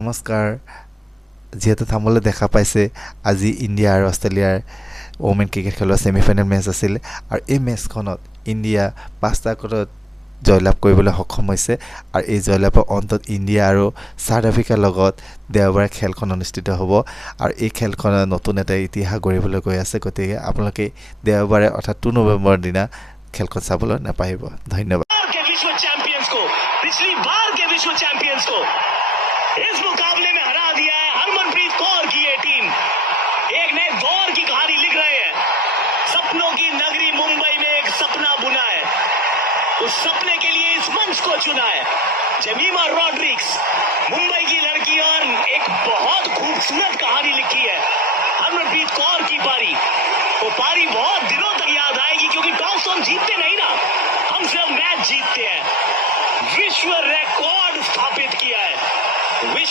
নমস্কাৰ যিহেতু থামলৈ দেখা পাইছে আজি ইণ্ডিয়া আৰু অষ্ট্ৰেলিয়াৰ ওমেন ক্ৰিকেট খেলৰ ছেমিফাইনেল মেচ আছিল আৰু এই মেচখনত ইণ্ডিয়া 5টা উইকেটত জয়লাভ কৰিবলৈ সক্ষম হৈছে আৰু এই জয়লাভৰ অন্তত ইণ্ডিয়া আৰু সাউথ আফ্ৰিকাৰ লগত দেওবাৰে খেলখন অনুষ্ঠিত হ'ব আৰু এই খেলখন নতুন এটা ইতিহাস গঢ়িবলৈ গৈ আছে গতিকে আপোনালোকে দেওবাৰে অৰ্থাৎ 2 নৱেম্বৰৰ দিনা খেলখন চাবলৈ নাপাহিব ধন্যবাদ विश्व चैंपियंस को पिछली बार के विश्व चैंपियंस को इस मुकाबले में हरा दिया है हरमनप्रीत कौर की ये टीम एक नए दौर की कहानी लिख रहे हैं सपनों की नगरी मुंबई में एक सपना बुना है उस सपने के लिए इस मंच को चुना है जमीमा रॉड्रिक्स मुंबई की लड़की और एक बहुत खूबसूरत कहानी लिखी है हरमनप्रीत कौर की पारी वो पारी बहुत दिनों तक याद आएगी क्योंकि टॉस हम जीतते नहीं ना हम सिर्फ मैच जीतते हैं विश्व रिकॉर्ड स्थापित किया है विश्व